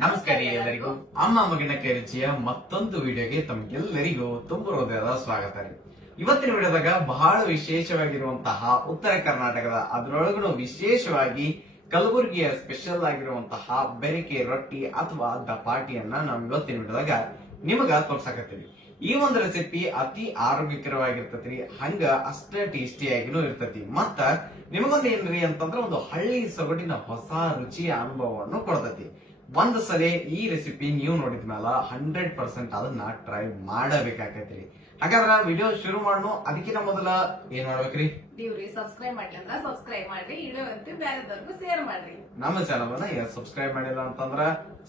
ನಮಸ್ಕಾರ ಎಲ್ಲರಿಗೂ ಅಮ್ಮ ಮಗನ ಕೈರುಚಿಯ ಮತ್ತೊಂದು ವಿಡಿಯೋಗೆ ತಮಗೆಲ್ಲರಿಗೂ ತುಂಬ ಹೃದಯದ ಸ್ವಾಗತ ರೀ. ಇವತ್ತಿನ ವಿಡಿಯೋದಾಗ ಬಹಳ ವಿಶೇಷವಾಗಿರುವಂತಹ ಉತ್ತರ ಕರ್ನಾಟಕದ ಅದರೊಳಗೂ ವಿಶೇಷವಾಗಿ ಕಲಬುರಗಿಯ ಸ್ಪೆಷಲ್ ಆಗಿರುವಂತಹ ಬೆರಕೆ ರೊಟ್ಟಿ ಅಥವಾ ದಪಾಟಿಯನ್ನ ನಾವು ಇವತ್ತಿನ ವಿಡಿಯೋದಾಗ ನಿಮಗ ತೋರ್ಸಾಕತ್ತೀವಿ. ಈ ಒಂದು ರೆಸಿಪಿ ಅತಿ ಆರೋಗ್ಯಕರವಾಗಿರ್ತೈತ್ರಿ, ಹಂಗ ಅಷ್ಟ ಟೇಸ್ಟಿಯಾಗಿನೂ ಇರ್ತೈತಿ. ಮತ್ತ ನಿಮಗೊಂದು ಏನ್ರಿ ಅಂತಂದ್ರ ಒಂದು ಹಳ್ಳಿ ಸೊಗಡಿನ ಹೊಸ ರುಚಿಯ ಅನುಭವವನ್ನು ಕೊಡ್ತೈತಿ. ಒಂದ್ ಸಲ ಈ ರೆಸಿಪಿ ನೀವು ನೋಡಿದ್ಮೇಲ 100% ಅದನ್ನ ಟ್ರೈ ಮಾಡಬೇಕಾಕೈತ್ರಿ. ಹಾಗಾದ್ರ ವಿಡಿಯೋ ಶುರು ಮಾಡೋಣ. ಅದಕ್ಕಿಂತ ಮೊದಲ ಏನ್ ಮಾಡ್ಬೇಕ್ರಿ, ನೀವ್ರಿ ಸಬ್ಸ್ಕ್ರೈಬ್ ಮಾಡ್ಲಿ ಅಂದ್ರ ಸಬ್ಸ್ಕ್ರೈಬ್ ಮಾಡ್ರಿ, ವಿಡಿಯೋ ಅಂತ ಬೇರೆದವ್ರಿಗೂ ಶೇರ್ ಮಾಡ್ರಿ. ನಮ್ಮ ಚಾನಲ್ ಅನ್ನ ಸಬ್ಸ್ಕ್ರೈಬ್ ಮಾಡಿಲ್ಲ ಅಂತಂದ್ರ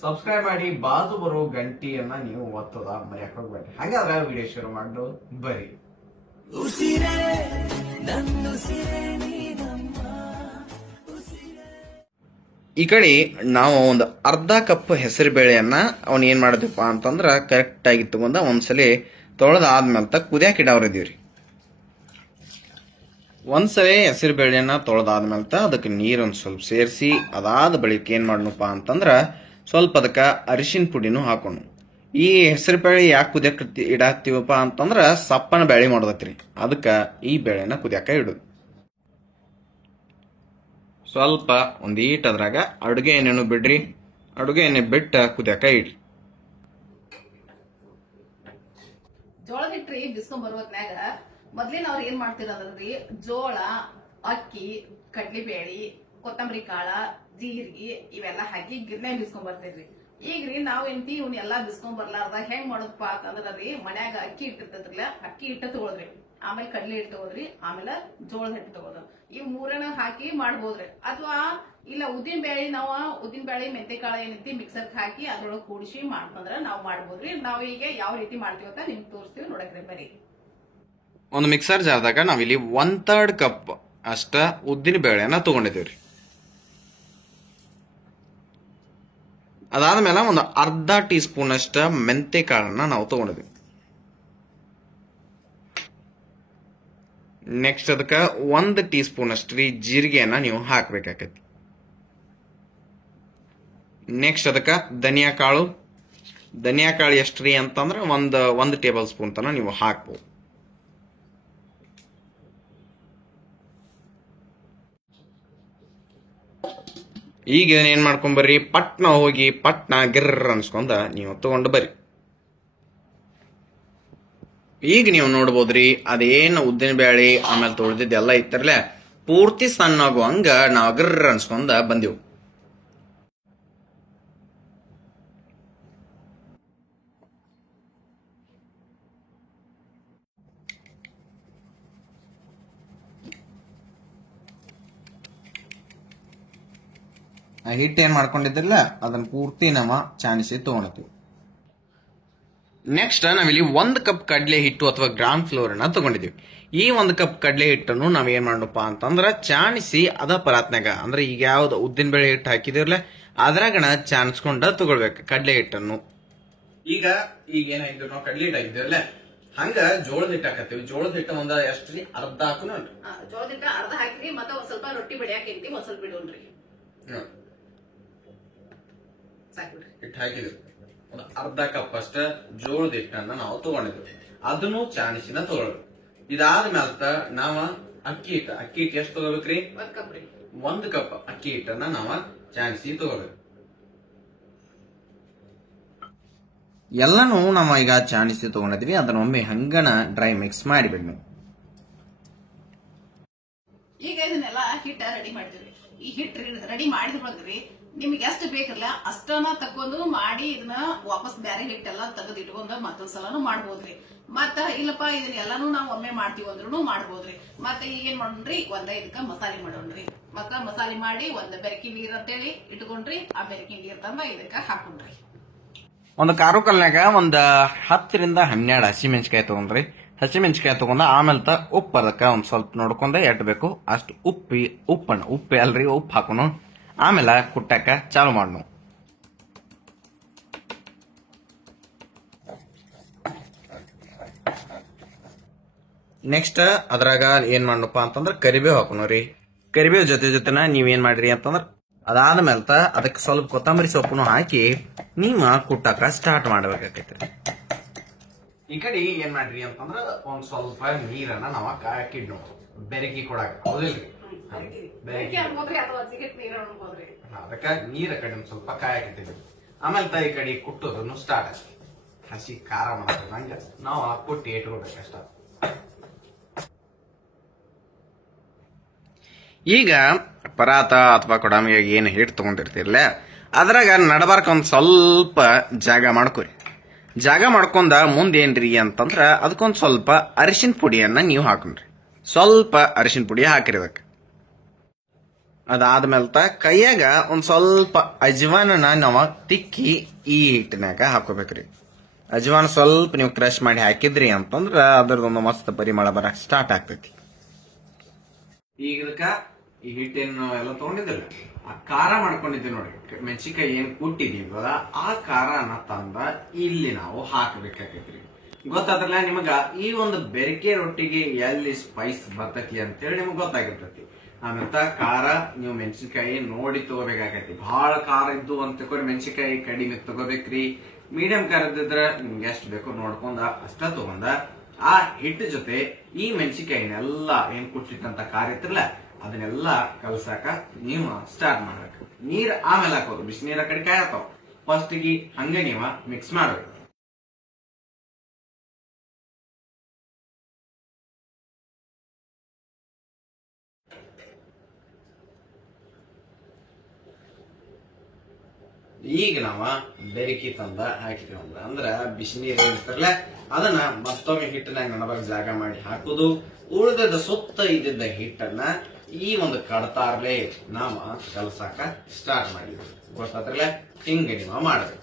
ಸಬ್ಸ್ಕ್ರೈಬ್ ಮಾಡಿ, ಬಾಜು ಬರೋ ಗಂಟಿಯನ್ನ ನೀವು ಒತ್ತದ ಮರ್ಯಾಕ್ ಹೋಗ್ಬೇಡ್ರಿ. ಹಾಗಾದ್ರೆ ವಿಡಿಯೋ ಶುರು ಮಾಡೋಣ ಬರ್ರಿ. ಈ ಕಡೆ ನಾವು ಒಂದು ಅರ್ಧ ಕಪ್ ಹೆಸರು ಬೇಳೆಯನ್ನ ಅವನ್ ಏನ್ ಮಾಡಿದ್ವಪ್ಪ ಅಂತಂದ್ರ ಕರೆಕ್ಟ್ ಆಗಿ ತಗೊಂಡ ಒಂದ್ಸಲಿ ತೊಳೆದ ಆದ್ಮೇಲೆ ಕುದಿಯಾಕ ಇಡವ್ರಿದೀವ್ರಿ. ಒಂದ್ಸಲಿ ಹೆಸರು ಬೇಳೆಯನ್ನ ತೊಳೆದಾದ್ಮೇಲೆ ಅದಕ್ಕೆ ನೀರೊಂದ್ ಸ್ವಲ್ಪ ಸೇರಿಸಿ ಅದಾದ ಬಳಿಕ ಏನ್ ಮಾಡನಪ್ಪ ಅಂತಂದ್ರ ಸ್ವಲ್ಪ ಅದಕ್ಕ ಅರಿಶಿನ ಪುಡಿನೂ ಹಾಕೋಣ. ಈ ಹೆಸರು ಬೇಳೆ ಯಾಕೆ ಕುದಿಯಾಕ ಇಡಾಕ್ತಿವಪ್ಪ ಅಂತಂದ್ರ ಸಪ್ಪನ ಬೇಳೆ ಮಾಡೋದತ್ರಿ, ಅದಕ್ಕ ಈ ಬೇಳೆನ ಕುದಿಯಾಕ ಇಡುದು. ಸ್ವಲ್ಪ ಒಂದೀಟ್ ಅದ್ರಾಗ ಅಡುಗೆ ಎಣ್ಣೆನು ಬಿಡ್ರಿ, ಅಡುಗೆ ಎಣ್ಣೆ ಬಿಟ್ಟ ಕುದಿಯಾಕ ಇಡ್ರಿ. ಜೋಳದ ಹಿಟ್ರಿ ಬಿಸ್ಕೊಂಡ್ ಬರುವತ್ನ್ಯಾಗ ಮೊದ್ಲಿನ ಅವ್ರ ಏನ್ ಮಾಡ್ತಿರೋದ್ರಿ, ಜೋಳ, ಅಕ್ಕಿ, ಕಡ್ಲಿಬೇಳಿ, ಕೊತ್ತಂಬರಿ ಕಾಳ, ಜೀರಿಗೆ ಇವೆಲ್ಲ ಹಾಕಿ ಗಿರ್ನ್ಯಾಗ ಬಿಸ್ಕೊಂಡ್ ಬರ್ತಿದ್ರಿ. ಈಗ್ರಿ ನಾವ್ ಎಂತಿ ಇವ್ನ ಎಲ್ಲಾ ಬಿಸ್ಕೊಂಡ್ ಬರ್ಲಾರ್ದ ಹೆಂಗ್ ಮಾಡೋದಪ್ಪ ಅಂತಂದ್ರಿ, ಮನ್ಯಾಗ ಅಕ್ಕಿ ಇಟ್ಟಿರ್ತದ್ರಲ್ಲ, ಅಕ್ಕಿ ಹಿಟ್ಟ ತಗೊಳ್ರಿ, ಆಮೇಲೆ ಕಡ್ಲಿ ಹಿಟ್ಟು ತಗೋದ್ರಿ, ಆಮೇಲೆ ಜೋಳದ ಹಿಟ್ಟು ತಗೋದು. ಇವ್ ಮೂರನ್ನ ಹಾಕಿ ಮಾಡ್ಬೋದ್ರಿ. ಅಥವಾ ಇಲ್ಲ ಉದ್ದಿನ ಬೇಳೆ, ನಾವು ಉದ್ದಿನ ಬೇಳೆ ಮೆಂತೆಕಾಳ ಏನೈತಿ ಮಿಕ್ಸರ್ ಹಾಕಿ ಅದ್ರೊಳಗೆ ಕೂಡಿಸಿ ಮಾಡ್ಕೊಂಡ್ರ ನಾವ್ ಮಾಡ್ಬೋದ್ರಿ. ನಾವ್ ಈಗ ಯಾವ ರೀತಿ ಮಾಡ್ತೀವಿ ಅಂತ ನಿಮ್ಗೆ ತೋರಿಸ್ತೀವಿ ನೋಡಕ್ರಿ. ಬರೀ ಒಂದು ಮಿಕ್ಸರ್ ಜಾರ್ದಾಗ ನಾವಿಲ್ಲಿ 1/3 ಕಪ್ ಅಷ್ಟ ಉದ್ದಿನ ಬೇಳೆನ ತಗೊಂಡಿದ್ದೀವ್ರಿ. ಅದಾದ್ಮೇಲೆ ಒಂದು ಅರ್ಧ ಟೀ ಸ್ಪೂನ್ ಅಷ್ಟ ಮೆಂತೆ ಕಾಳನ್ನ ನಾವು ತಗೊಂಡಿದ್ವಿ. ನೆಕ್ಸ್ಟ್ ಅದಕ್ಕ 1 ಟೀ ಸ್ಪೂನ್ ಅಷ್ಟ್ರಿ ಜೀರಿಗೆಯನ್ನ ನೀವು ಹಾಕ್ಬೇಕಾಕೈತಿ. ನೆಕ್ಸ್ಟ್ ಅದಕ್ಕ ಧನಿಯಾ ಕಾಳು ಎಷ್ಟ್ರಿ ಅಂತಂದ್ರೆ ಒಂದು ಟೇಬಲ್ ಸ್ಪೂನ್ ತನ ನೀವು ಹಾಕ್ಬಹುದು. ಈಗ ಏನ್ ಮಾಡ್ಕೊಂಡ್ ಬರ್ರಿ, ಪಟ್ನ ಹೋಗಿ ಪಟ್ನ ಗಿರ್ರ ಅನ್ಸ್ಕೊಂಡ ನೀವು ತಗೊಂಡು ಬರ್ರಿ. ಈಗ ನೀವು ನೋಡ್ಬೋದ್ರಿ, ಅದೇನು ಉದ್ದಿನ ಬೇಳೆ ಆಮೇಲೆ ತೊಳೆದಿದ್ದೆಲ್ಲ ಇತ್ತರ್ಲೆ ಪೂರ್ತಿ ಸಣ್ಣ ಆಗುವಂಗ ನಾವು ಗಿರ್ರ ಅನ್ಸ್ಕೊಂಡ ಬಂದೆವು. ಆ ಹಿಟ್ಟು ಏನ್ ಮಾಡ್ಕೊಂಡಿದ್ರಲ್ಲ ಅದನ್ನ ಪೂರ್ತಿ ನಮ್ಮ ಚಾಣಿಸಿ ತಗೊಳತೀವಿ. ನೆಕ್ಸ್ಟ್ ನಾವಿಲ್ಲಿ 1 ಕಪ್ ಕಡಲೆ ಹಿಟ್ಟು ಅಥವಾ ಗ್ರಾಮ್ ಫ್ಲೋರ್ ಅನ್ನ ತಗೊಂಡಿದೀವಿ. ಈ 1 ಕಪ್ ಕಡಲೆ ಹಿಟ್ಟನ್ನು ನಾವ್ ಏನ್ ಮಾಡಪ್ಪ ಅಂತಂದ್ರ ಚಾಣಿಸಿ ಅದ ಪರಾತ್ನಾಗ, ಅಂದ್ರೆ ಈಗ ಯಾವ್ದು ಉದ್ದಿನ ಬೇಳೆ ಹಿಟ್ಟು ಹಾಕಿದಿರ್ಲೆ ಅದ್ರಾಗಣ ಚಾಣಿಸ್ಕೊಂಡ ತಗೊಳ್ಬೇಕು ಕಡಲೆ ಹಿಟ್ಟನ್ನು. ಈಗ ಏನಾಯ್ತು, ನಾವು ಕಡಲೆ ಹಿಟ್ಟು ಹಾಕಿದಿರ್ಲೆ ಹಂಗ ಜೋಳದ ಹಿಟ್ಟು ಹಾಕತ್ತೀವಿ. ಜೋಳದ ಹಿಟ್ಟು ಒಂದ ಎಷ್ಟ್ರಿ, ಅರ್ಧ ಹಾಕು ನೋಡ್ರಿ. ಜೋಳದ ಹಿಟ್ಟ ಅರ್ಧ ಹಾಕ್ರಿ, ಮತ್ತೆ ಒಂದ್ ಸ್ವಲ್ಪ ರೊಟ್ಟಿ ಬೆಳೆಯಾಕೈತಿ, ಒಂದ್ ಸ್ವಲ್ಪ ಇಡೋಣ್ರಿ. ಸಾಕ್ಬಿಡ್ರಿ. ಹಿಟ್ಟು ಹಾಕಿದ್ವಿ. ಒಂದು ಅರ್ಧ ಕಪ್ ಅಷ್ಟ ಜೋಳದ ಹಿಟ್ಟನ್ನ ನಾವು ತಗೊಂಡಿದ್ವಿ, ಅದನ್ನು ಚಾಣಿಸಿನ ತಗೊಳ್ರಿ. ಇದಾದ್ಮೇಲೆ ನಾವ ಅಕ್ಕಿ ಹಿಟ್ಟು ಎಷ್ಟು ತಗೋಬೇಕ್ರಿ, 1 ಕಪ್ ರೀ. 1 ಕಪ್ ಅಕ್ಕಿ ಹಿಟ್ಟನ್ನ ನಾವ ಚಾಣಿಸಿ ತಗೋಬೇಕು. ಎಲ್ಲಾನು ನಾವ ಈಗ ಚಾಣಿಸಿ ತಗೊಂಡಿದ್ವಿ, ಅದನ್ನ ಒಮ್ಮೆ ಹಂಗನ ಡ್ರೈ ಮಿಕ್ಸ್ ಮಾಡಿಬಿಡಿ ನೀವು. ಈಗ ಇದನ್ನೆಲ್ಲ ಹಿಟ್ಟ ರೆಡಿ ಮಾಡಿದ್ರಿ. ಈ ಹಿಟ್ ರೆಡಿ ಮಾಡಿದ ಬಳಗ್ರಿ ನಿಮ್ಗೆ ಎಷ್ಟು ಬೇಕಲ್ಲ ಅಷ್ಟನ್ನ ತಕೊಂಡು ಮಾಡಿ ಇದನ್ನ ವಾಪಸ್ ಬೇರೆ ಹಿಟ್ಟೆಲ್ಲ ತೆಗೆದು ಇಟ್ಕೊಂಡ ಮತ್ತೊಂದ್ಸಲನು ಮಾಡ್ಬೋದ್ರಿ. ಮತ್ತ ಇಲ್ಲಪ್ಪ ಇದನ್ನ ಎಲ್ಲಾನು ನಾವ್ ಒಮ್ಮೆ ಮಾಡ್ತೀವಿ ಅಂದ್ರೂ ಮಾಡ್ಬೋದ್ರಿ. ಮತ್ತೆ ಈಗ ಏನ್ ಮಾಡೋಣ್ರಿ, ಇದಕ್ಕ ಮಸಾಲೆ ಮಾಡೋಣ್ರಿ. ಮಸಾಲೆ ಮಾಡಿ ಒಂದ್ ಬೆರಕಿ ನೀರ್ ಅಂತೇಳಿ ಇಟ್ಕೊಂಡ್ರಿ, ಆ ಬೆರಕಿ ನೀರ್ ತಂದ ಇದಕ್ಕ ಹಾಕೊಂಡ್ರಿ. ಒಂದು ಕಾರು ಕಲ್ನಾಗ ಒಂದ್ 10 ರಿಂದ 12 ಹಸಿಮೆಣಸಿಕಾಯಿ ತಗೊಂಡ್ರಿ. ಹಸಿಮೆಣಸಿಕಾಯಿ ತಗೊಂಡ ಆಮೇಲೆ ಉಪ್ಪು ಅದಕ್ಕ ಒಂದ್ ಸ್ವಲ್ಪ ನೋಡ್ಕೊಂಡ ಎಟ್ಬೇಕು ಅಷ್ಟು ಉಪ್ಪು ಅಲ್ರಿ, ಉಪ್ಪು ಹಾಕೋಣ. ಆಮೇಲೆ ಕುಟ್ಟಾಕ ಚಾಲು ಮಾಡೋಣ. ನೆಕ್ಸ್ಟ್ ಅದ್ರಾಗ ಏನ್ ಮಾಡಪ್ಪ ಅಂತಂದ್ರ ಕರಿಬೇವು ಹಾಕೋಣ್ರಿ. ಕರಿಬೇವು ಜೊತೆನ ನೀವೇನ್ ಮಾಡ್ರಿ ಅಂತಂದ್ರ ಅದಾದ್ಮೇಲೆ ಅದಕ್ಕೆ ಸ್ವಲ್ಪ ಕೊತ್ತಂಬರಿ ಸೊಪ್ಪನ್ನು ಹಾಕಿ ನೀವು ಕುಟ್ಟಕ ಸ್ಟಾರ್ಟ್ ಮಾಡ್ಬೇಕಾಗೈತ್ರಿ. ಈ ಕಡೆ ಏನ್ ಮಾಡ್ರಿ ಅಂತಂದ್ರ ಒಂದ್ ಸ್ವಲ್ಪ ನೀರನ್ನ ನಾವ ಕಾಕಿಡ್ ಬೆರಗಿ ಕೊಡಾಕ ಹೌದಿಲ್ರಿ. ಅದಕ್ಕ ನೀರ ಕಡೆ ಒಂದ್ ಸ್ವಲ್ಪ ಕಾಯಕತ್ತಿದ್ವಿ. ಆಮೇಲೆ ಈ ಕಡೆ ಕುಟ್ಟೋದನ್ನು ಸ್ಟಾರ್ಟ್ ಆಗಿ ಹಸಿ ಖಾರ ಮಾಡೋದು ಹಂಗ ನಾವು ಕುಟ್ಟಿ ಇಟ್ಕೋಬೇಕಷ್ಟ. ಈಗ ಪರಾತ ಅಥವಾ ಕೊಡಾಮಿಯಾಗಿ ಏನು ಹಿಟ್ಟು ತಗೊಂಡಿರ್ತಿರ್ಲ ಅದ್ರಾಗ ನಡಬಾರ್ಕ ಒಂದ್ ಸ್ವಲ್ಪ ಜಾಗ ಮಾಡ್ಕೊರಿ. ಜಾಗ ಮಾಡ್ಕೊಂಡ ಮುಂದೇನ್ರಿ ಅಂತಂದ್ರ ಅದಕ್ಕೊಂದ್ ಸ್ವಲ್ಪ ಅರಿಶಿನ ಪುಡಿಯನ್ನ ನೀವು ಹಾಕೊಂಡ್ರಿ. ಸ್ವಲ್ಪ ಅರಿಶಿನ ಪುಡಿ ಹಾಕಿರಿ ಅದಕ್ಕೆ. ಅದಾದ್ಮೇಲೆ ಕೈಯಾಗ ಒಂದ್ ಸ್ವಲ್ಪ ಅಜ್ವಾನನ ನಾವ ತಿಕ್ಕಿ ಈ ಹಿಟ್ಟಿನಾಗ ಹಾಕೋಬೇಕ್ರಿ. ಅಜ್ವಾನ ಸ್ವಲ್ಪ ನೀವು ಕ್ರಶ್ ಮಾಡಿ ಹಾಕಿದ್ರಿ ಅಂತಂದ್ರ ಅದರದೊಂದು ಮಸ್ತ್ ಪರಿಮಳ ಬರಕ್ ಸ್ಟಾರ್ಟ್ ಆಗ್ತೈತಿ. ಈಗ ಇದಕ್ಕ ಈ ಹಿಟ್ಟೇನು ಎಲ್ಲ ತಗೊಂಡಿದ್ದಲ್ಲ ಆ ಖಾರ ಮಾಡ್ಕೊಂಡಿದ್ದೀವಿ ನೋಡಿ, ಮೆಣಸಿಕಾಯಿ ಏನ್ ಕುಟ್ಟಿದೀವಲ್ಲ ಆ ಖಾರನ ತಂದ ಇಲ್ಲಿ ನಾವು ಹಾಕಬೇಕಾಗೈತ್ರಿ. ಗೊತ್ತಾದ್ರಲ್ಲ ನಿಮಗ ಈ ಒಂದು ಬೆರಕೆ ರೊಟ್ಟಿಗೆ ಎಲ್ಲಿ ಸ್ಪೈಸ್ ಬರ್ತೈತಿ ಅಂತೇಳಿ ನಿಮಗ್ ಗೊತ್ತಾಗಿರ್ತೈತಿ. ಆಮೇಲೆ ಖಾರ ನೀವು ಮೆಣಸಿನಕಾಯಿ ನೋಡಿ ತಗೋಬೇಕಾಗೈತಿ. ಬಹಳ ಖಾರ ಇದ್ದು ಅಂತ ತಗೋರಿ ಮೆಣಸಿನಕಾಯಿ ಕಡಿಮೆ ತಗೋಬೇಕ್ರಿ. ಮೀಡಿಯಂ ಖಾರ ಇದ್ದಿದ್ರ ನಿಮ್ಗೆ ಎಷ್ಟು ಬೇಕೋ ನೋಡ್ಕೊಂಡ ಅಷ್ಟ ತಗೊಂಡ ಆ ಹಿಟ್ಟು ಜೊತೆ ಈ ಮೆಣಸಿನಕಾಯಿನೆಲ್ಲ ಏನ್ ಕುಟ್ಟಿಟ್ಟಂತ ಖಾರ ಇತ್ತಿರಲ್ಲ ಅದನ್ನೆಲ್ಲ ಕಲ್ಸಾಕ ನೀವು ಸ್ಟಾರ್ಟ್ ಮಾಡ್ಬೇಕು. ನೀರ್ ಆಮೇಲೆ ಹಾಕೋದು, ಬಿಸಿ ನೀರ ಕಡೆ ಕಾಯಿ ಹಾಕೋ. ಫಸ್ಟ್ ಗೆ ಹಂಗ ನೀವ ಮಿಕ್ಸ್ ಮಾಡ್ಬೇಕು. ಈಗ ನಾವ ಬೆರಕಿ ತಂದ ಹಾಕಿದ್ವಿ ಅಂದ್ರ ಬಿಸಿ ನೀರ್ ಏನಿರ್ತಾರಲ್ಲ ಅದನ್ನ ಮತ್ತೊಮ್ಮೆ ಹಿಟ್ಟನಾಗ ನಡಬಾರ್ದು ಜಾಗ ಮಾಡಿ ಹಾಕುದು. ಉಳಿದ ಸುತ್ತ ಇದ್ದಿದ್ದ ಹಿಟ್ಟನ್ನ ಈ ಒಂದು ಕಡತಾರ್ಲೆ ನಾವ ಕಲಸಾಕ ಸ್ಟಾರ್ಟ್ ಮಾಡಿದ್ವಿ. ಗೊತ್ತಾದ್ರಲ್ಲ ಹಿಂಗ ನೀವ ಮಾಡ್ಬೇಕು.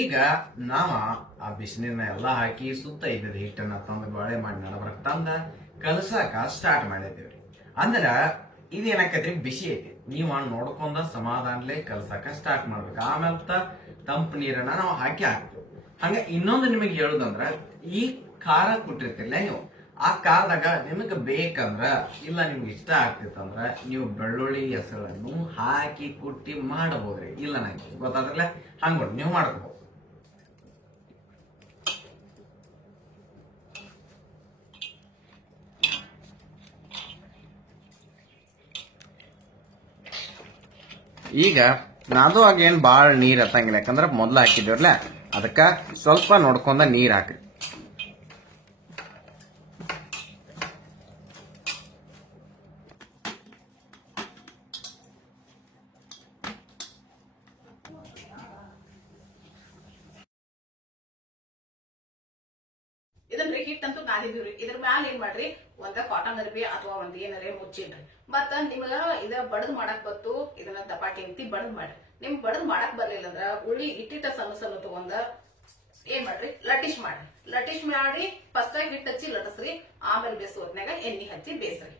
ಈಗ ನಾವ ಆ ಬಿಸಿನೀರ್ನ ಎಲ್ಲಾ ಹಾಕಿ ಸುತ್ತ ಇದ್ದ ಹಿಟ್ಟನ್ನ ತಂದ ಬಾಳೆ ಮಾಡಿ ನಡಬರಕ್ ತಂದ ಕಲಸಾಕ ಸ್ಟಾರ್ಟ್ ಮಾಡಿದೇವ್ರಿ. ಅಂದ್ರ ಇದೇನಾಕೈತ್ರಿ ಬಿಸಿ ಐತಿ, ನೀವ ನೋಡ್ಕೊಂಡ ಸಮಾಧಾನಲೆ ಕಲಸಾಕ ಸ್ಟಾರ್ಟ್ ಮಾಡ್ಬೇಕು. ಆಮೇಲೆ ತಂಪು ನೀರನ್ನ ನಾವು ಹಾಕ್ತೇವೆ. ಹಂಗ ಇನ್ನೊಂದು ನಿಮಗೆ ಹೇಳುದಂದ್ರ ಈ ಖಾರ ಕುಟ್ಟಿರ್ತಿರ್ಲ ನೀವು ಆ ಖಾರದಾಗ ನಿಮಗ್ ಬೇಕಂದ್ರ ಇಲ್ಲ ನಿಮ್ಗೆ ಇಷ್ಟ ಆಗ್ತಿತ್ತಂದ್ರ ನೀವು ಬೆಳ್ಳುಳ್ಳಿ ಹೆಸರನ್ನು ಹಾಕಿ ಕುಟ್ಟಿ ಮಾಡಬಹುದ್ರಿ. ಇಲ್ಲ ನಂಗೆ ಗೊತ್ತಾದ್ರಲ್ಲ ಹಂಗ ನೀವು ಮಾಡ್ಕೋಬಹುದು. ಈಗ ನಾದು ಆಗ ಏನ್ ಬಾಳ ನೀರ್ ಹತ್ತಂಗಿಲ್ಲ, ಯಾಕಂದ್ರ ಮೊದ್ಲು ಹಾಕಿದ್ರಲ್ಲ ಅದಕ್ಕ ಸ್ವಲ್ಪ ನೋಡ್ಕೊಂಡ ನೀರ್ ಹಾಕ್ರಿ. ಇದನ್ರಿ ಹಿಟ್ಟಂತೂ ನಾದಿದೀವ್ರಿ. ಇದ್ರ ಮ್ಯಾಲ ಏನ್ ಮಾಡ್ರಿ ಒಂದ ಕಾಟನ್ ಅರ್ಬಿ ಅಥವಾ ಒಂದ್ ಏನರೇ ಮುಚ್ಚಿಡ್ರಿ. ಮತ್ತ ನಿಮ್ಗ ಇದ ಬಡದ್ ಮಾಡಕ್ ಬತ್ತು ಇದನ್ನ ದಪಾಟಿ ಐತಿ ಬಡದ್ ಮಾಡ್ರಿ. ನಿಮ್ ಬಡದ್ ಮಾಡಕ್ ಬರ್ಲಿಲ್ಲ ಅಂದ್ರ ಉಳ್ಳಿ ಇಟ್ಟಿಟ್ಟ ಸಣ್ಣ ಸಣ್ಣ ತಗೊಂಡ ಏನ್ ಮಾಡ್ರಿ ಲಟಿಶ್ ಮಾಡ್ರಿ. ಲಟಿಶ್ ಮಾಡಿ ಫಸ್ಟ್ ಆಗಿ ಹಿಟ್ಟು ಹಚ್ಚಿ ಲಟಸ್ರಿ. ಆಮೇಲೆ ಬೇಸೋದ್ನಾಗ ಎಣ್ಣೆ ಹಚ್ಚಿ ಬೇಸ್ರಿ.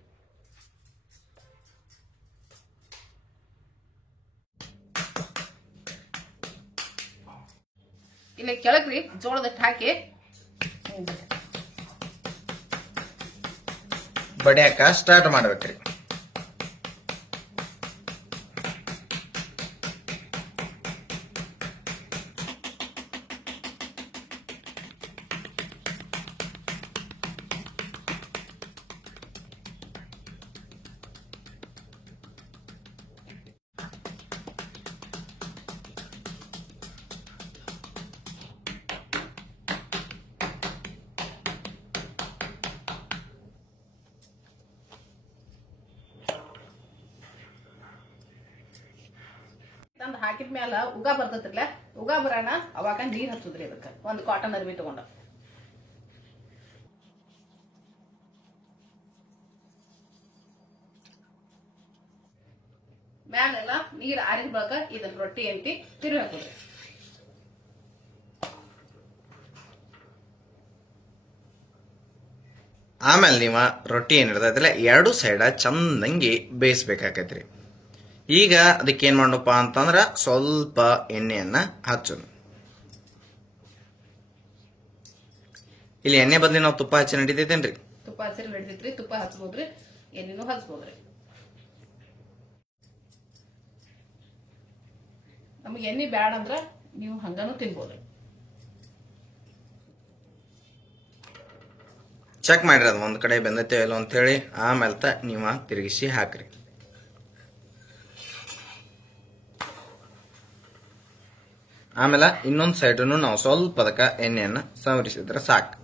ಇಲ್ಲಿ ಕೆಳಗ್ರಿ ಜೋಳದ ಹಿಟ್ಟು ಹಾಕಿ ಬಡಿಯಾಕ ಸ್ಟಾರ್ಟ್ ಮಾಡ್ಬೇಕ್ರಿ. ತಂದ್ ಹಾಕಿದ್ಮ್ಯಾಲ ಉಗ ಬರ್ತೈತ್ರಲ್ಲ, ಉಗ ಬರಾನ ಅವಾಗ ನೀರ್ ಹಚ್ಚುದ್ರಿ. ಅದಕ್ಕ ಒಂದ್ ಕಾಟನ್ ಅರ್ಬಿ ತಗೊಂಡ ಮ್ಯಾಲೆಲ್ಲ ನೀರ್ ಆರಿದ ಬಳಕ ಇದನ್ನ ರೊಟ್ಟಿ ಎಂಟಿ ತಿರುಗಿ ಹಾಕುದ್ರಿ. ಆಮೇಲೆ ನೀವು ರೊಟ್ಟಿ ಏನಿರ್ತೈತಿಲ್ಲ ಎರಡು ಸೈಡ ಚಂದಂಗಿ ಬೇಯಿಸ್ಬೇಕಾಕೈತ್ರಿ. ಈಗ ಅದಕ್ಕೆ ಏನ್ ಮಾಡಪ್ಪ ಅಂತಂದ್ರ ಸ್ವಲ್ಪ ಎಣ್ಣೆಯನ್ನ ಹಚ್ಚೋಣ. ಇಲ್ಲಿ ಎಣ್ಣೆ ಬದಲಿ ನಾವು ತುಪ್ಪ ಹಚ್ಚಿ ನಡೀತೈತೇನ್ರಿ? ತುಪ್ಪ ಹಚ್ಚಿ ನಡೀತೈತ್ರಿ. ತುಪ್ಪ ಹಚ್ಬೋದ್ರಿ, ಎಣ್ಣೆನೂ ಹಚ್ಬೋದ್ರಿ. ನಮ್ಗೆ ಎಣ್ಣೆ ಬ್ಯಾಡ ಅಂದ್ರ ನೀವು ಹಂಗಾನು ತಿನ್ಬೋದ್ರಿ. ಚೆಕ್ ಮಾಡ್ರಿ ಅದು ಒಂದ್ ಕಡೆ ಬೆಂದೈತೆ ಇಲ್ಲ ಅಂತ ಹೇಳಿ. ಆಮೇಲೆ ನೀವು ತಿರುಗಿಸಿ ಹಾಕ್ರಿ. ಆಮೇಲೆ ಇನ್ನೊಂದ್ ಸೈಡ್ನು ನಾವು ಸ್ವಲ್ಪ ಅದಕ್ಕ ಎಣ್ಣೆಯನ್ನ ಸವರಿಸಿದ್ರೆ ಸಾಕು.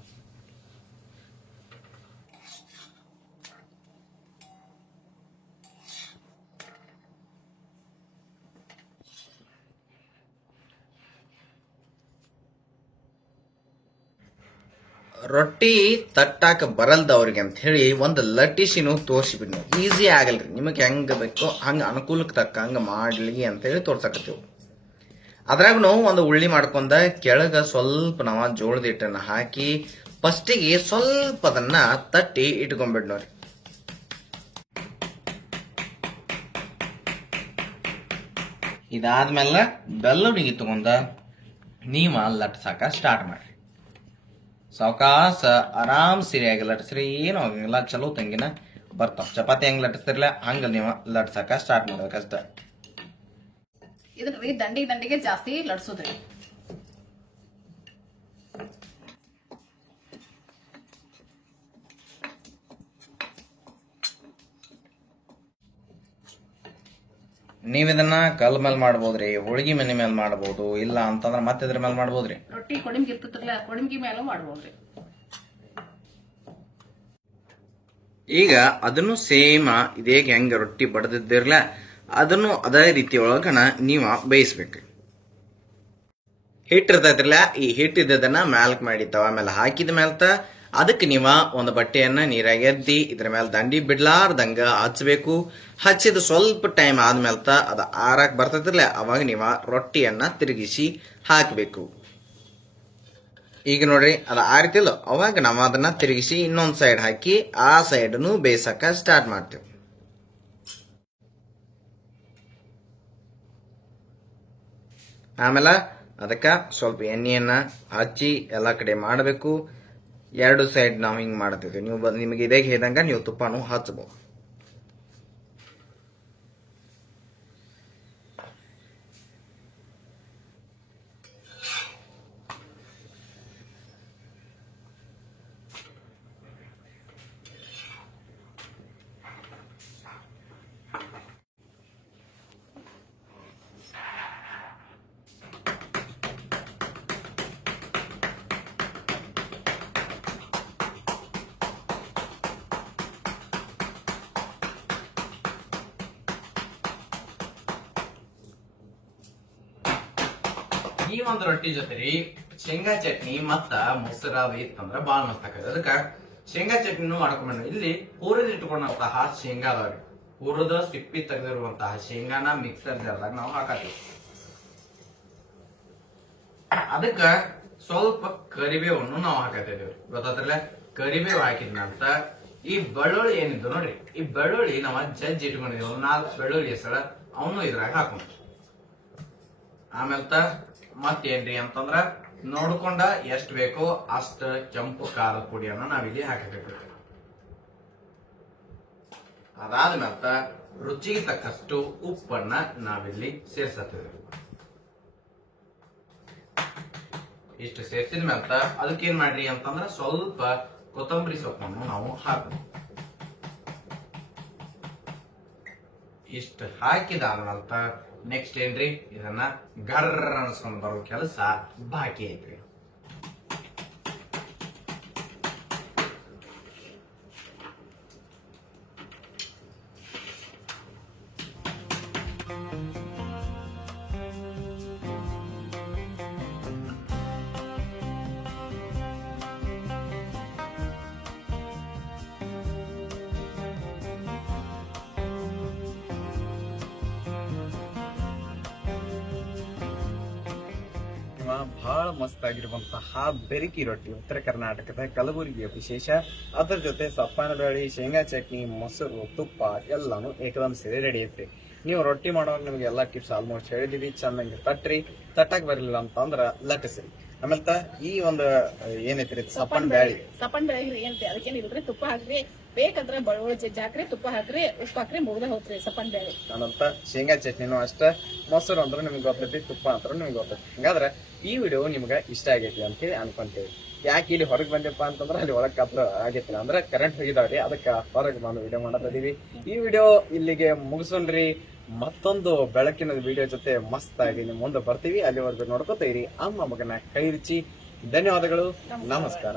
ರೊಟ್ಟಿ ತಟ್ಟಾಕ ಬರಲ್ದವ್ರಿಗೆ ಅಂತ ಹೇಳಿ ಒಂದು ಲಟ್ಟಿಸಿನೂ ತೋರಿಸಿಬಿಡ್ನಿ. ಈಸಿ ಆಗಲ್ರಿ, ನಿಮಗೆ ಹೆಂಗ ಬೇಕೋ ಹಂಗ ಅನುಕೂಲಕ್ಕೆ ತಕ್ಕ ಹಂಗ ಮಾಡ್ಲಿ ಅಂತ ಹೇಳಿ ತೋರ್ಸಕತ್ತೀವಿ. ಅದ್ರಾಗೂ ಒಂದು ಉಳ್ಳಿ ಮಾಡ್ಕೊಂಡ ಕೆಳಗ ಸ್ವಲ್ಪ ನಾವ ಜೋಳದ ಹಿಟ್ಟನ್ನ ಹಾಕಿ ಫಸ್ಟಿಗೆ ಸ್ವಲ್ಪ ಅದನ್ನ ತಟ್ಟಿ ಇಟ್ಕೊಂಡ್ಬಿಡ್ನೋರಿ. ಇದಾದ್ಮೇಲೆ ಬೆಲ್ಲುಣಿಗೆ ತಗೊಂಡ ನೀವ ಲಟ್ಸಾಕ ಸ್ಟಾರ್ಟ್ ಮಾಡ್ರಿ. ಸಾವಕಾಶ ಆರಾಮ್ ಸಿರಿಯಾಗಿ ಲಟ್ಸ್ರಿ, ಏನು ಆಗಂಗಿಲ್ಲ, ಚಲೋ ತಂಗಿನ ಬರ್ತಾವ. ಚಪಾತಿ ಹೆಂಗ್ ಲಟ್ಸ್ತಿರ್ಲ ಹಂಗ ನೀವು ಲಟ್ಸಾಕ ಸ್ಟಾರ್ಟ್ ಮಾಡ್ಬೇಕಷ್ಟ. ಇದನ್ರಿ ದಂಡಿಗೆ ಜಾಸ್ತಿ ಲಟ್ಸೋದ್ರಿ. ನೀವ್ ಇದನ್ನ ಕಲ್ ಮೇಲೆ ಮಾಡ್ಬೋದ್ರಿ, ಹೋಳಿಗೆ ಮನೆ ಮೇಲೆ ಮಾಡ್ಬೋದು, ಇಲ್ಲ ಅಂತಂದ್ರ ಮತ್ತೆ ಇದ್ರ ಮೇಲೆ ಮಾಡ್ಬೋದ್ರಿ. ರೊಟ್ಟಿ ಕೊಡಿಮ್ಗಿ ಇರ್ತೈತ್ರಲ್ಲ, ಕೊಡಿಮ್ಗಿ ಮೇಲೂ ಮಾಡ್ಬೋದ್ರಿ. ಈಗ ಅದನ್ನು ಸೇಮ್ ಇದೇ ಹೆಂಗ ರೊಟ್ಟಿ ಬಡದಿದ್ದಿರ್ಲ ಅದನ್ನು ಅದೇ ರೀತಿ ಒಳಗನ ನೀವ ಬೇಯಿಸ್ಬೇಕು. ಹಿಟ್ಟಿರ್ತೈತ್ರಲ್ಲ, ಈ ಹಿಟ್ಟಿದ್ದನ್ನ ಮ್ಯಾಲ್ಕ್ ಮಾಡಿ ತವ ಮೇಲೆ ಹಾಕಿದ ಮೇಲ್ತ ಅದಕ್ಕೆ ನೀವ ಒಂದು ಬಟ್ಟೆಯನ್ನ ನೀರಾಗ ಎದ್ದಿ ಇದ್ರ ಮೇಲೆ ದಂಡಿ ಬಿಡ್ಲಾರ್ದಂಗ ಹಚ್ಚಬೇಕು. ಹಚ್ಚಿದ ಸ್ವಲ್ಪ ಟೈಮ್ ಆದ್ಮೇಲ್ತ ಅದ ಆರಾಕ್ ಬರ್ತೈತಿರ್ಲ ಅವಾಗ ನೀವ ರೊಟ್ಟಿಯನ್ನ ತಿರುಗಿಸಿ ಹಾಕಬೇಕು. ಈಗ ನೋಡ್ರಿ ಅದ ಆರಿತಿಲ್ಲ, ಅವಾಗ ನಾವ್ ಅದನ್ನ ತಿರುಗಿಸಿ ಇನ್ನೊಂದ್ ಸೈಡ್ ಹಾಕಿ ಆ ಸೈಡ್ನು ಬೇಯಿಸಕ ಸ್ಟಾರ್ಟ್ ಮಾಡ್ತೇವೆ. ಆಮೇಲೆ ಅದಕ್ಕ ಸ್ವಲ್ಪ ಎಣ್ಣೆಯನ್ನ ಹಚ್ಚಿ ಎಲ್ಲಾ ಕಡೆ ಮಾಡಬೇಕು. ಎರಡು ಸೈಡ್ ನಾವು ಹಿಂಗ್ ಮಾಡ್ತಿದ್ವಿ. ನೀವು ನಿಮಗೆ ಇದೇ ಹೇಳಿದಂಗ ನೀವು ತುಪ್ಪನೂ ಹಚ್ಚಬಹುದು. ಈ ಒಂದು ರೊಟ್ಟಿ ಜೊತೆ ಶೇಂಗಾ ಚಟ್ನಿ ಮತ್ತ ಮೊಸರಾದ ಇತ್ತಂದ್ರ ಬಾಳ ಮಸ್ತ್ ಆಕೈತಿ. ಅದಕ್ಕ ಶೇಂಗಾ ಚಟ್ನಿನೂ ಮಾಡ್ಕೊಂಡ್ ಇಲ್ಲಿ ಹುರಿದ್ ಇಟ್ಕೊಂಡಂತಹ ಶೇಂಗಾ ಅದಾವ್ರಿ. ಹುರಿದ ಸಿಪ್ಪಿ ತೆಗೆದಿರುವಂತಹ ಶೇಂಗಾನ ಮಿಕ್ಸರ್ ಜಾರ್ದಾಗ ನಾವು ಹಾಕತ್ತೀವಿ. ಅದಕ್ಕ ಸ್ವಲ್ಪ ಕರಿಬೇವನ್ನು ನಾವು ಹಾಕತ್ತಿದೇವ್ರಿ. ಗೊತ್ತಾತ್ರಲ್ಲ, ಕರಿಬೇವು ಹಾಕಿದ್ನಂತ ಈ ಬೆಳ್ಳುಳ್ಳಿ ಏನಿದ್ದು ನೋಡ್ರಿ, ಈ ಬೆಳ್ಳುಳ್ಳಿ ನಾವ ಜಜ್ಜಿ ಇಟ್ಕೊಂಡಿದ್ದೀವಿ. 4 ಬೆಳ್ಳುಳ್ಳಿ ಹೆಸರ ಅವನು ಇದ್ರಾಗ ಹಾಕೊಂಡ್ ಆಮೇಲೆ ಮತ್ತೇನ್ರಿ ಅಂತಂದ್ರ ನೋಡ್ಕೊಂಡ ಎಷ್ಟ್ ಬೇಕೋ ಅಷ್ಟ ಕೆಂಪು ಖಾರದ ಪುಡಿಯನ್ನ ನಾವಿಲ್ಲಿ ಹಾಕಬೇಕು. ಅದಾದ್ಮೇಲೆ ರುಚಿಗೆ ತಕ್ಕಷ್ಟು ಉಪ್ಪನ್ನ ನಾವಿಲ್ಲಿ ಸೇರ್ಸತ್ತೇವೆ. ಇಷ್ಟು ಸೇರ್ಸಿದ ಮೇಲೆ ಅದಕ್ಕೇನ್ ಮಾಡ್ರಿ ಅಂತಂದ್ರ ಸ್ವಲ್ಪ ಕೊತ್ತಂಬರಿ ಸೊಪ್ಪನ್ನು ನಾವು ಹಾಕಬೇಕು. ಇಷ್ಟು ಹಾಕಿದಾದ್ಮೇಲೆ ನೆಕ್ಸ್ಟ್ ಏನ್ರಿ ಇದನ್ನ ಗರ್ರ ಅನ್ಸ್ಕೊಂಡ್ ಬರೋ ಕೆಲಸ ಬಾಕಿ ಐತ್ರಿ. ಬಹಳ ಮಸ್ತ್ ಆಗಿರುವಂತಹ ಬೆರಿಕಿ ರೊಟ್ಟಿ, ಉತ್ತರ ಕರ್ನಾಟಕದ ಕಲಬುರಗಿಯ ವಿಶೇಷ. ಅದರ ಜೊತೆ ಸಪ್ಪನ ಬೇಳೆ, ಶೇಂಗಾ ಚಟ್ನಿ, ಮೊಸರು, ತುಪ್ಪ ಎಲ್ಲಾನು ಏಕದಮ್ ಸೇರಿ ರೆಡಿ ಐತ್ರಿ. ನೀವು ರೊಟ್ಟಿ ಮಾಡುವಾಗ ನಿಮ್ಗೆ ಎಲ್ಲಾ ಟಿಪ್ಸ್ ಆಲ್ಮೋಸ್ಟ್ ಹೇಳಿದೀವಿ. ಚೆನ್ನಾಗಿ ತಟ್ರಿ, ತಟ್ಟಕ್ ಬರಲಿಲ್ಲ ಅಂತಂದ್ರ ಲಟ್ಟಿಸ್ರಿ. ಆಮೇಲೆ ಈ ಒಂದು ಏನೈತ್ರಿ ಸಪ್ಪನ್ ಬ್ಯಾಳಿ ಏನೈತಿ ಅದಕ್ಕೇನಿಲ್ರಿ, ತುಪ್ಪ ಹಾಕ್ರಿ, ಬೇಕಂದ್ರ ಬಳ್ಳೊಳ್ಳಿ ಜಜ್ಜಿ ಹಾಕ್ರಿ, ತುಪ್ಪ ಹಾಕ್ರಿ, ಉಪ್ಪು ಹಾಕ್ರಿ, ಮುಗ್ದ ಹೋಗ್ರಿ ಸಪ್ಪನ್ ಬ್ಯಾಳಿ. ಆನಂತರ ಶೇಂಗಾ ಚಟ್ನಿನೂ ಅಷ್ಟ, ಮೊಸರು ಅಂದ್ರೆ ನಿಮ್ಗೆ ಗೊತ್ತೈತಿ, ತುಪ್ಪ ಅಂತ ನಿಮ್ಗೆ ಗೊತ್ತೈತಿ. ಹಂಗಾದ್ರೆ ಈ ವಿಡಿಯೋ ನಿಮ್ಗೆ ಇಷ್ಟ ಆಗೈತಿ ಅಂತ ಹೇಳಿ ಅನ್ಕೊಂತೀವಿ. ಯಾಕೆ ಇಲ್ಲಿ ಹೊರಗೆ ಬಂದಪ್ಪ ಅಂತಂದ್ರೆ ಅಲ್ಲಿ ಒಳಗ್ ಕತ್ಲ ಆಗೈತಿಲ್ಲ, ಅಂದ್ರೆ ಕರೆಂಟ್ ಹೋಗಿದಾವ್ರಿ, ಅದಕ್ಕೆ ಹೊರಗೆ ಬಂದು ವಿಡಿಯೋ ಮಾಡತ್ತಿದೀವಿ. ಈ ವಿಡಿಯೋ ಇಲ್ಲಿಗೆ ಮುಗಿಸೋಣ್ರಿ. ಮತ್ತೊಂದು ಬೆಳಕಿನ ವಿಡಿಯೋ ಜೊತೆ ಮಸ್ತ್ ಆಗಿ ನಿಮ್ ಮುಂದೆ ಬರ್ತೀವಿ. ಅಲ್ಲಿವರೆಗೂ ನೋಡ್ಕೋತೀರಿ ಅಮ್ಮ ಮಗನ ಕೈ ರುಚಿ. ಧನ್ಯವಾದಗಳು, ನಮಸ್ಕಾರ.